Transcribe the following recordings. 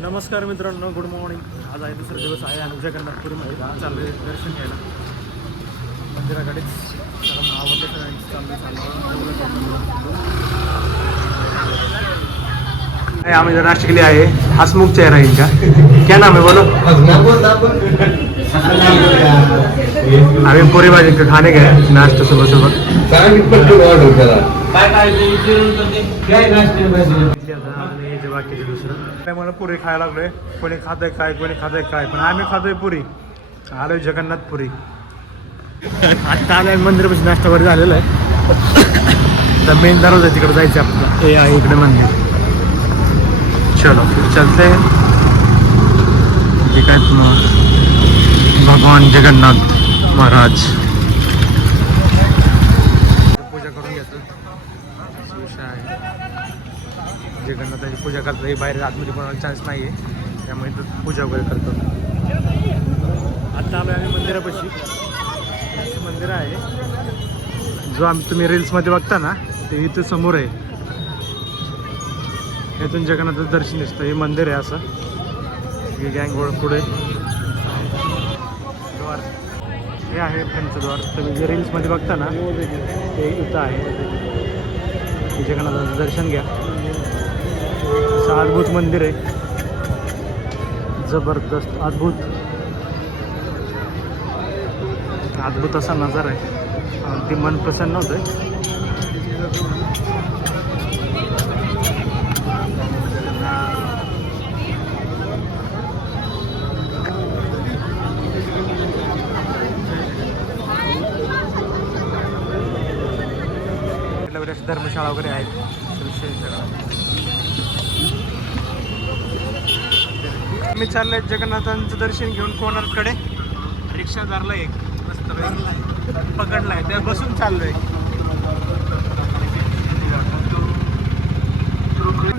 नमस्कार मित्रांनो, good morning. आज आहे दुसरा दिवस आहे आणि जगन्नाथपुरीमध्ये चालले दर्शन घ्यायला मंदिराकडेच. कारण आवडले आम्ही जर नाश्ता केली आहे. हसमुख चेहरा इनका. क्या नाम है बोलो? आम्ही पुरी भाजी खाने गए नाश्ता सुबह सुबह. बाकीचे दुसरं मला पुरी खायला लागलोय. कोणी खातंय काय, कोणी खातंय काय, पण आम्ही खातोय पुरी. आलोय जगन्नाथपुरी. आत्ता आलोय मंदिरापाशी, नाश्ता वगैरे झालेला आहे. तर मेन दरवाजा तिकडे जायचं आपल्याला. हे आहे इकडे मंदिर. चलो चलते हैं. काय भगवान जगन्नाथ महाराज पूजा करून घेतो. विषय आहे जगन्नाथाची पूजा करतो. हे बाहेर आतमध्ये कोणाला चान्स नाही आहे, त्यामुळे इथं पूजा वगैरे करतो. आता आलो आम्ही मंदिरापाशी. मंदिर आहे जो तुम्ही रील्समध्ये बघता ना, ते इथं समोर आहे. इथून जगन्नाथाचं दर्शन दिसतं. हे मंदिर आहे असं. ही गँग ओळख पुढे द्वार हे आहे त्यांचं द्वार. तुम्ही जे रील्समध्ये बघता ना, ते इथं आहे. जगन्नाथाचं दर्शन घ्या. असं अद्भुत मंदिर आहे, जबरदस्त अद्भुत अद्भुत असा नजारा आहे. अगदी मन प्रसन्न होतं. धर्मशाळा वगैरे आहेत. मी चाललोय जगन्नाथांचं दर्शन घेऊन कोणार्ककडे. रिक्षा धरला एक मस्त पकडलाय, त्या बसून चाललोय.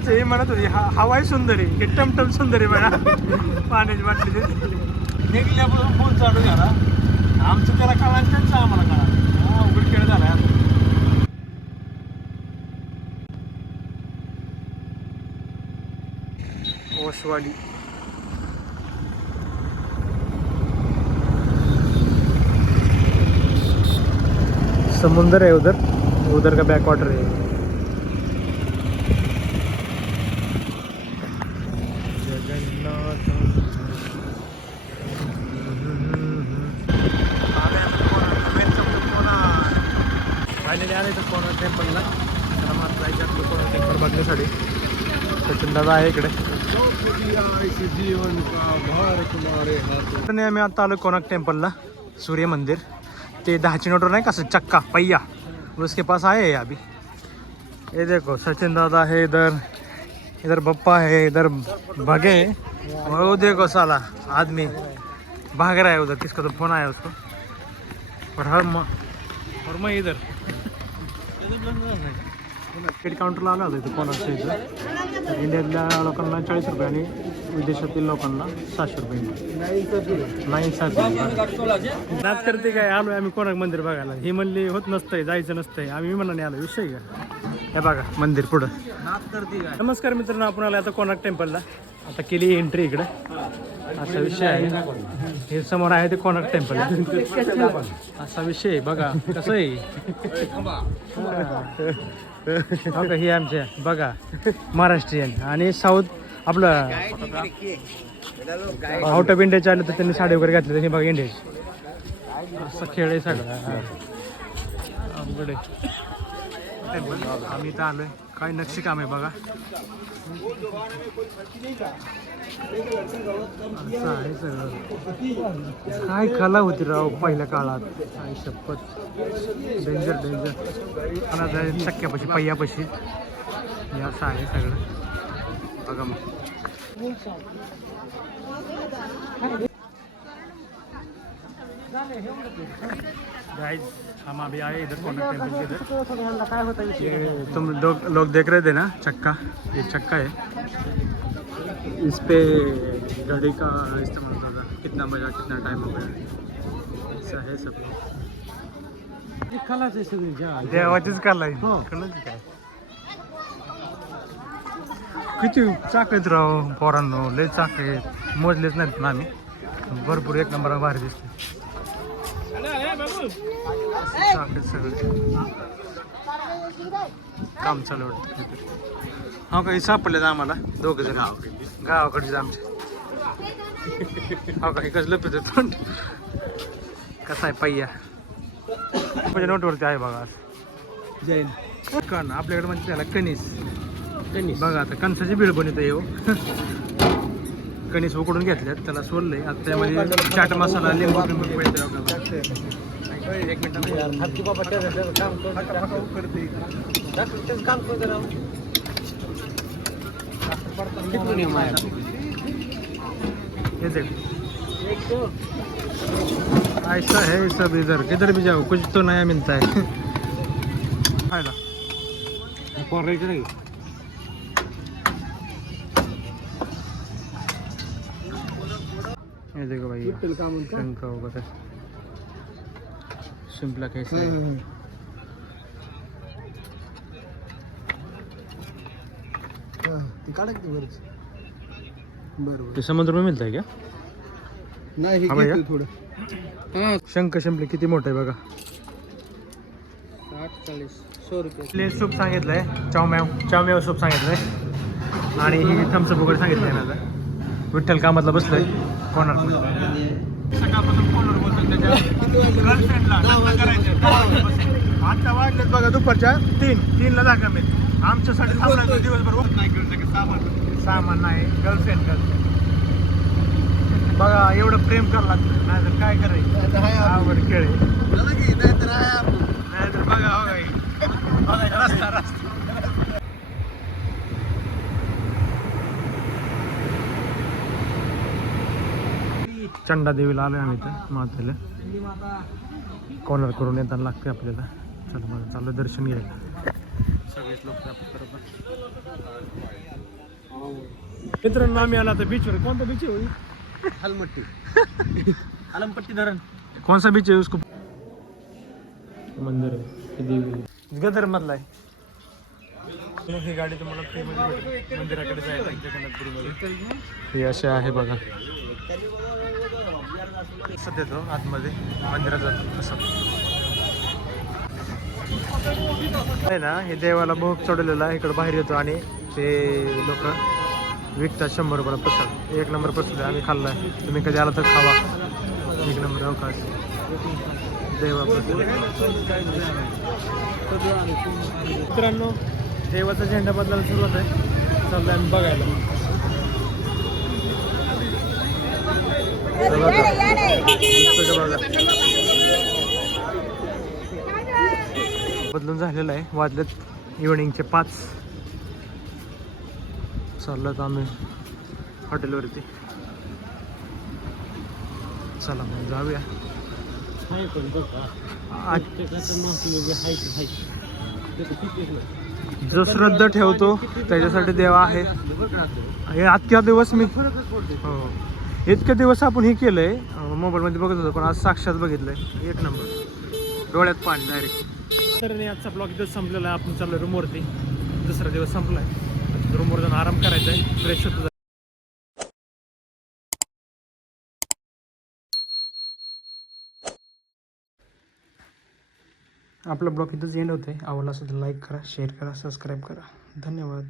हे म्हणत होती हवाई सुंदरी, हे टमटम सुंदरी म्हणा. पाण्याची बाटली निघल्यापासून फोन चालू झाला. आमचं त्याला कळा, त्यांचं आम्हाला कळा. उघड खेळ झाला. ओसवाडी समुंदर है उधर. उधर का बैक वाटर है. जगन्नाथ फायनली आले तर कोणा टेम्पलला. आम्हाला जायचं आपलं कोणा टेम्पल बघण्यासाठी. सचिन दादा आहे इकडे. आम्ही आता आलो कोणार्क टेम्पलला. सूर्य मंदिर ते 10ची नोटवर नहीं का, चक्का पहिया, उसके पास आए हैं अभी. ये देखो सचिन दादा है इधर, इधर बप्पा है, इधर भगे. वो देखो साला आदमी भाग रहा है उधर. किसका तो फोन आया उसको. और मैं इधर तिकीट काउंटरला आला होता इथं कोणाचं. इथं इंडियातल्या लोकांना 40 रुपये आणि विदेशातील लोकांना 700 रुपये. नाच करते काय. आलोय आम्ही कोणार्क मंदिर बघायला. ही म्हणली होत नसतंय, जायचं नसतंय. आम्ही विमानाने आलो. विषय का हे बघा मंदिर पुढं. नमस्कार मित्रांनो, आपण आलो आता कोणार्क टेम्पलला. आता केली एंट्री इकडं. असा विषय आहे. हे समोर आहे ते कोणार्क टेम्पल. असा विषय बघा कसं आहे. बघा ही आमच्या बघा महाराष्ट्रीयन आणि साऊथ आपलं आउट ऑफ इंडियाचे आले तर त्यांनी साडी वगैरे घातली. हे बघा इंडियाची. असं खेळ आहे सगळं. आम्ही इथं आलोय. काय नक्षी काम आहे बघा. असं आहे सगळं. काय कला होती राव पहिल्या काळात. काय शपथ. Danger danger. आणि चक्क्यापाशी पहियापाशी हे असं आहे सगळं बघा. मग गाइस हम अभी आए इधर कोणार्क टेम्पल के इधर. तुम लोग देख रहे थे ना चक्का. ये चक्का है. इस पे घड़ी का इस्तेमाल होता था. कितना बजा, कितना टाइम हो गया. ऐसा है सब. देवाचीच कला आहे. कलाची काय किती चाक आहेत राव पोरांनो, लय चाक आहेत, मोजलेच नाहीत ना आम्ही. भरपूर एक नंबर भारी दिसते चाक आहेत सगळे. काम चालू वाटतं. हा काही सापडलेत आम्हाला दोघं जण गावाकडचे आमचे. हा काही कसं लपत पण कसा आहे पहिया म्हणजे नोटवरती आहे बघा. जैन कण आपल्याकडे म्हणजे त्याला कणीस बघा. आता कणसाची बीळ बनवत येऊ. कणीस उकडून घेतल्यात, त्याला सोललंय. आता त्यामध्ये चाट मसाला, लिंबू लिंबू पळते. एक मिनिट ऐसा है सब इधर किधर भी जाओ कुछ तो नया मिलता है. खायला ये देखो भाई शंका वगैरह शिंपला कैसे है. ते समुद्र में मिळत आहे का? नाही थोडं. शंख शिंपले किती मोठं आहे बघा. 40-100 रुपये. सूप सांगितलंय, चावम्याव सूप सांगितलंय आणि ही थम्सअप वगैरे सांगितलंय. माझा विठ्ठल कामातला बसलोय कोणाला सकाळपासून फोनवर बोलतो त्याच्या गर्लफ्रेंडला. आता वाजलेत बघा दुपारच्या 3ला जागा मिळते. आमच्यासाठी थांबला दिवसभर होत नाही कळतं सामान नाही. गर्लफ्रेंड बघा एवढं प्रेम करावं लागतं, नाही तर काय करायचं. आवड खेळ नाहीतर बघा रस्ता चंडा देवीला आलोय आम्ही तर मातेला. कॉर्नर करून येताना लागते आपल्याला. चला मग चाललं दर्शन घ्यायला. सगळेच लोक बरोबर. मित्रांनो आम्ही आला तर बीचवर. कोणता बीच आहे? हलमट्टी अलमपट्टी धरण. कौन सा बीच है उसको? मंदिर आहे देवी गदर मधला आहे. ही गाडी तुम्हाला फ्रीमध्ये भेटेल मंदिराकडे जायला जगन्नाथपुरीमध्ये. हे असे आहे बघा. सध्या तो आतमध्ये मंदिरात जातो तसं आहे ना. हे देवाला भोग चढवलेला आहे. इकडं बाहेर येतो आणि ते लोक विकतात 100 रुपयाला प्रसाद. 1 नंबर प्रसाद आम्ही खाल्लाय. तुम्ही कधी आला तर खावा. 1 नंबर अवकाश देवा. मित्रांनो देवाचा झेंडा बदलायला सुरुवात आहे. चाललंय आम्ही बघायला. बदलून झालेलं आहे. वाजलेत इव्हनिंगचे 5. चाललं तर आम्ही हॉटेलवरती. चला मग जाऊया. जो श्रद्धा ठेवतो त्याच्यासाठी देवा आहे. हे आजच्या दिवस मी हो इतके दिवस आपण हे केलंय मोबाईलमध्ये बघत होतो, पण आज साक्षात बघितलंय. 1 नंबर डोळ्यात पाणी डायरेक्ट. तर आजचा ब्लॉग इथं संपलेला आहे. आपण चाललो रूमवरती. दुसरा दिवस संपलाय. रूमवर जाऊन आराम करायचा आहे. फ्रेश होतो. आपला ब्लॉग इथंच एंड होतं आहे. आवडला असेल तर लाईक करा, शेअर करा, सबस्क्राईब करा. धन्यवाद.